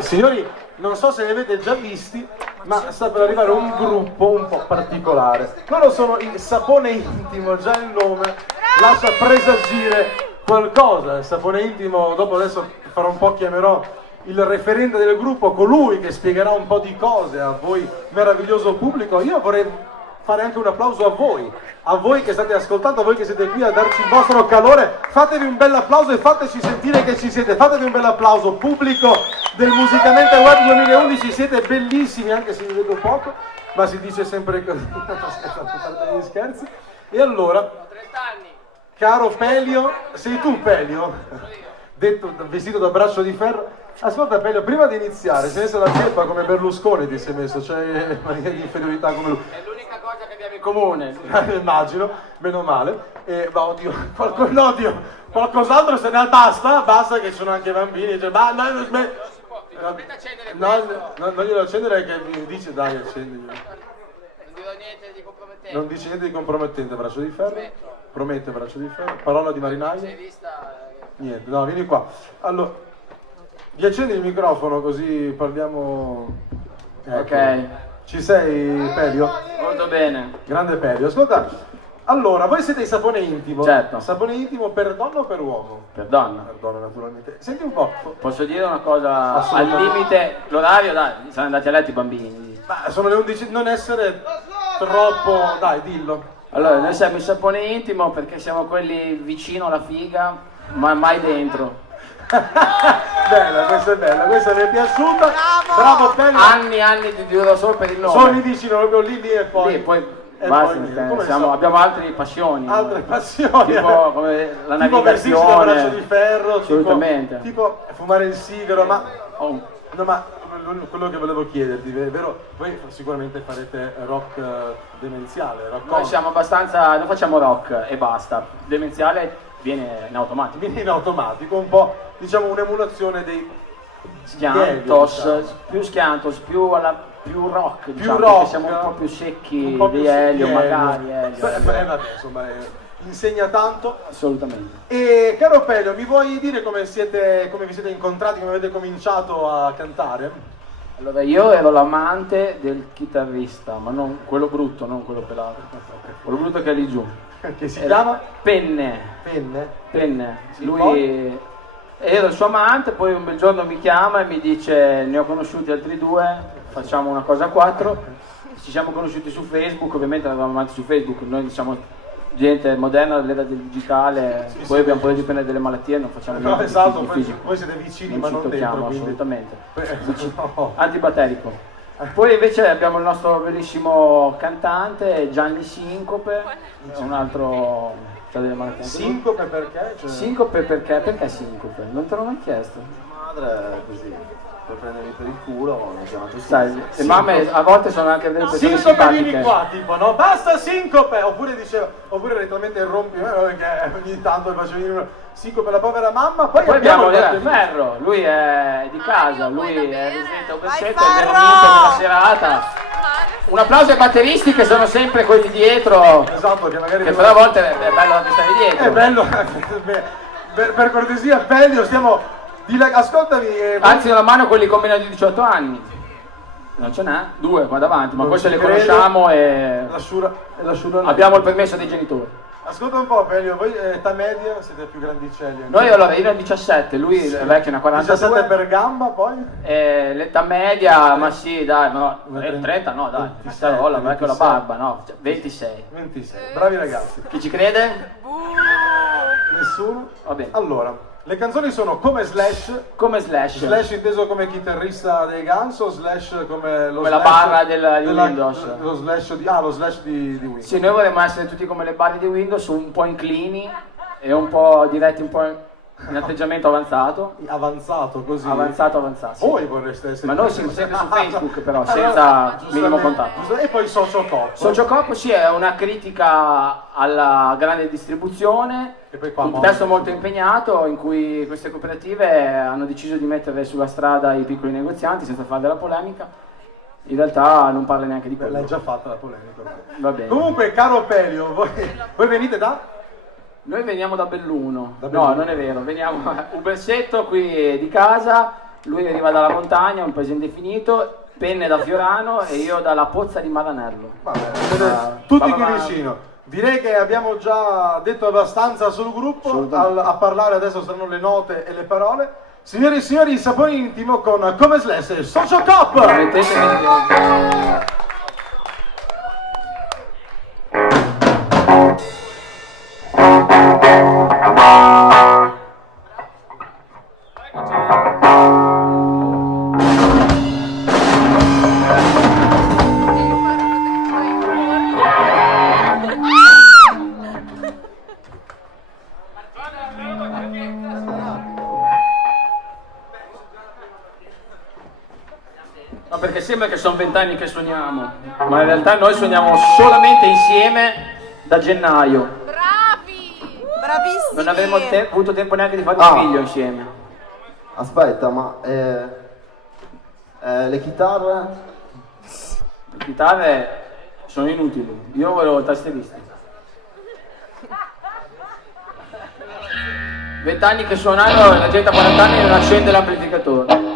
Signori, non so se li avete già visti, ma sta per arrivare un gruppo un po' particolare. Loro sono il Sapone Intimo, già il nome lascia presagire qualcosa. Il Sapone Intimo, dopo adesso farò un po', chiamerò il referente del gruppo, colui che spiegherà un po' di cose a voi, meraviglioso pubblico. Io vorrei fare anche un applauso a voi che state ascoltando, a voi che siete qui a darci il vostro calore. Fatevi un bel applauso e fateci sentire che ci siete. Fatevi un bel applauso, pubblico del Musicamente Web 2011, siete bellissimi, anche se vi vedo poco, ma si dice sempre così. Gli scherzi. E allora, Ho 30 anni. caro Pelio, sei tu Pelio? Detto, vestito da braccio di ferro. Ascolta Pelio, prima di iniziare, si è messa la felpa come Berlusconi, ti sei messo, c'è maniera di inferiorità come lui. È l'unica cosa che abbiamo in comune. Immagino, meno male. Ma oddio, no, oddio, qualcos'altro se ne ha, basta che sono anche bambini. Cioè, ma no, Dovete accendere no, questo. non glielo accendere che mi dice dai accendi. Non dirò niente di compromettente. Non dice niente di compromettente, braccio di ferro. Promette braccio di ferro. Parola di marinaio. Sei vista? Niente, no, vieni qua. Allora, gli accendi il microfono così parliamo. Ecco. Ok. Ci sei, Pelio? Molto bene. Grande Pelio. Ascolta, allora, voi siete il Sapone Intimo. Certo. Sapone Intimo per donna o per uomo? Per donna. Per donna, naturalmente. Senti un po'. Posso dire una cosa al Assolutamente. limite? L'orario, dai, sono andati a letto i bambini. Ma sono le 11, non essere troppo. Dai, dillo. Allora, noi siamo il Sapone Intimo perché siamo quelli vicino alla figa, ma mai dentro. Bella, questa è bella, questa mi è piaciuta. Bravo Pelio. Anni ti dirò solo per il nome. Sono vicino proprio lì e poi. Lì, poi e basta, poi niente. Come abbiamo altre passioni. altre passioni. Tipo come la Tipo vestirsi da braccio navigazione. di ferro, Assolutamente. tipo fumare il sigaro, ma Oh, no, ma quello che volevo chiederti, è vero, voi sicuramente farete rock demenziale, rock noi siamo abbastanza, noi facciamo rock e basta. Demenziale viene in automatico. viene in automatico, un po' diciamo un'emulazione dei Schiantos, Elio, più Schiantos, più rock, diciamo, rock, perché siamo un po' più secchi un po' più di Elio, secchi, magari Elio. Vabbè, insomma, insegna tanto. Assolutamente. E caro Pelio, mi vuoi dire come vi siete incontrati, come avete cominciato a cantare? Allora, io ero l'amante del chitarrista, ma non quello brutto, non quello pelato. Quello brutto che è lì giù. Che si Era chiama? Penne. Penne. Sì, Lui era il suo amante, poi un bel giorno mi chiama e mi dice ne ho conosciuti altri due, facciamo una cosa a quattro. Ci siamo conosciuti su Facebook, ovviamente eravamo amanti su Facebook, noi siamo gente moderna dell'era del digitale, Sì, poi sì. abbiamo poi dipende dalle malattie, non facciamo No, niente esatto, di fisico. voi siete vicini Non ma ci non tocchiamo, dentro, quindi. assolutamente. No. Antibatterico. Poi invece abbiamo il nostro bellissimo cantante Gianni Sincope, un altro c'ha delle malattie. anche lui. Sincope perché? Cioè, Sincope perché Sincope? Non te l'ho mai chiesto. Mia madre così, per prendermi per il culo, mi ha chiamato Sai, le mamme a volte sono anche delle persone Sincope vieni simpatiche. qua, tipo, no? Basta sincope! Oppure letteralmente rompi, perché ogni tanto facevi una sincope la povera mamma, poi Poi abbiamo il Ferro, lui è di casa, lui è residente Open Vai, 7, abbiamo Ferro! vinto nella serata. Un applauso ai batteristi che sono sempre quelli dietro, Esatto, che magari che però a volte è bello anche stare dietro. è bello. Per cortesia, Pelio, stiamo. Ascoltami. Alzi la mano quelli con meno di 18 anni. Non ce n'è, due qua davanti, ma Non poi se ci le credo. conosciamo e L'asciura. abbiamo il permesso dei genitori. Ascolta un po', Pelio, voi età media siete più grandicelli. Noi allora, io ne ho 17, lui è vecchio, ne ha 42. 17 per gamba, poi? L'età media, ma sì, dai, ma no, Una 30 no, dai, 27, carola, vecchio la 26. barba, no, 26. 26. Bravi ragazzi. Chi ci crede? Nessuno? Va bene. Allora, le canzoni sono come Slash. Come Slash. Slash inteso come chitarrista dei Guns o Slash come lo Come la Slash barra di Windows. Lo Slash di Windows. Sì, noi vorremmo essere tutti come le barre di Windows, un po' inclini e un po' diretti, un po' in atteggiamento avanzato. Avanzato così. Avanzato, sì. Voi vorreste essere. Ma noi siamo sempre su Facebook però, senza minimo contatto. E poi Sociocop. Sociocop sì, è una critica alla grande distribuzione, E poi qua un testo molto impegnato in cui queste cooperative hanno deciso di mettere sulla strada i piccoli negozianti senza fare della polemica. In realtà non parla neanche di quello. L'hai già fatta la polemica. Va bene. Comunque, caro Pelio, voi venite da? Noi veniamo da Belluno. Da Belluno. No, non è vero, veniamo a Ubersetto qui di casa Lui veniva dalla montagna, un paese indefinito, Penne da Fiorano e io dalla Pozza di Maranello. Vabbè, tutti qui vicino. Direi che abbiamo già detto abbastanza sul gruppo, a parlare adesso saranno le note e le parole. Signori e signori, il sapore intimo con Come Slash e Social Cop! No, perché sembra che sono 20 anni che sogniamo, ma in realtà noi sogniamo solamente insieme da gennaio. Bravi! Bravissimi! Non avremo avuto tempo neanche di fare un figlio insieme. Aspetta, ma le chitarre? Le chitarre sono inutili, io volevo il tastierista. 20 anni che suonano e la gente a 40 anni non accende l'amplificatore.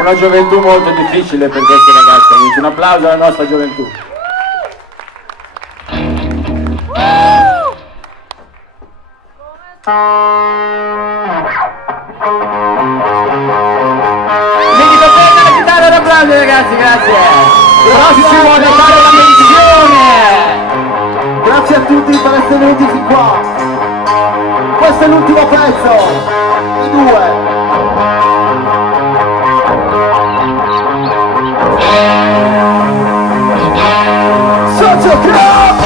Una gioventù molto difficile per questi ragazzi, amici. Un applauso alla nostra gioventù. grande ragazzi, grazie. Prossimo a dare la menzione. Grazie a tutti per essere venuti fin qua. Questo è l'ultimo pezzo, i due. Socio Club!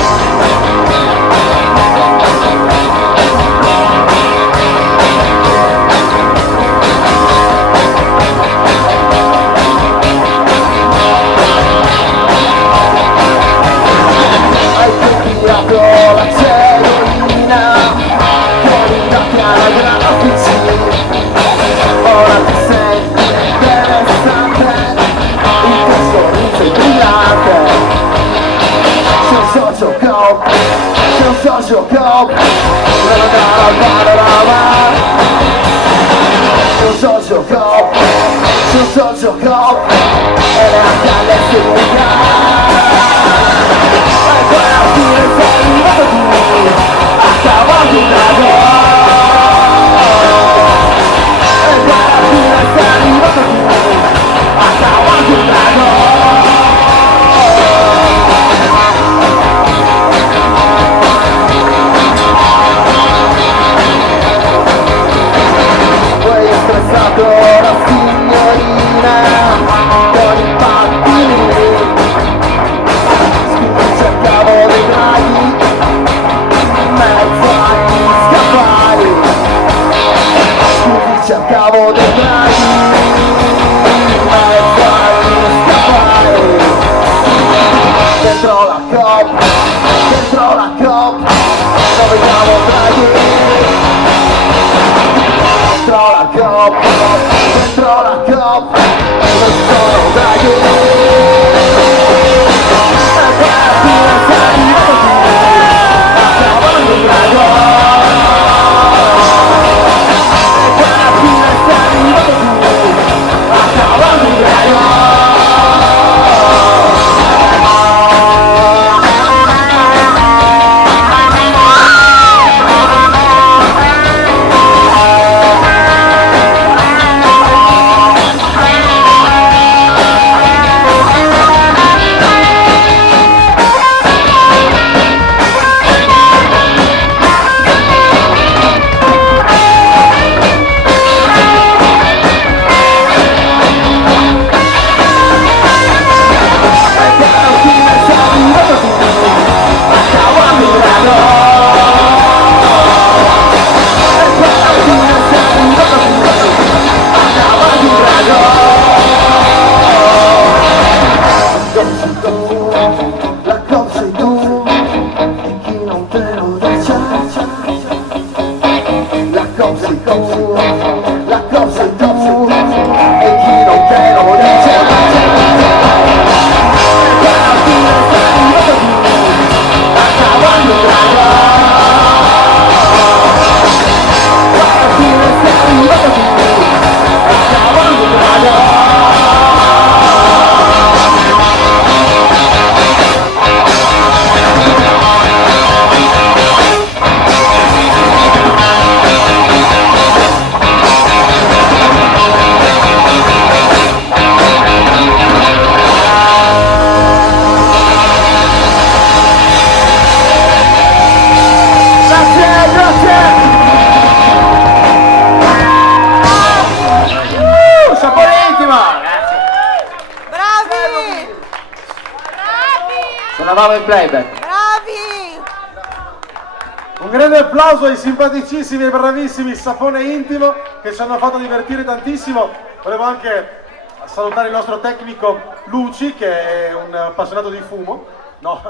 Hai comprato la cellulina con una piana grafici, ora ti senti interessante, il tuo sorriso è brillante. Sei un socio club, sei un socio club, nella panorama. Sei un socio club, sei un socio club, e neanche all'estica. Alla fine sei arrivato tu, a cavallo un drago. E alla fine sei arrivato tu, a cavallo un drago. Poi ho stressato la signorina con i pattini. Cercavo dei draghi in mezzo agli scaffali. Scusi, cercavo dei draghi in mezzo agli scaffali. Dentro la cop, non vediamo draghi. Dentro la cop, non sono draghi. La cop sei tu, e chi non te lo dice. La cop sei tu, la cop sei tu, e chi non te lo dice. E alla fine sei arrivato tu, a cavallo drago. Alla fine sei arrivato tu, a cavallo drago. Bravi! Suonavamo in playback. Bravi! Un grande applauso ai simpaticissimi e bravissimi Sapone Intimo che ci hanno fatto divertire tantissimo. Volevo anche salutare il nostro tecnico Luci che è un appassionato di fumo. No,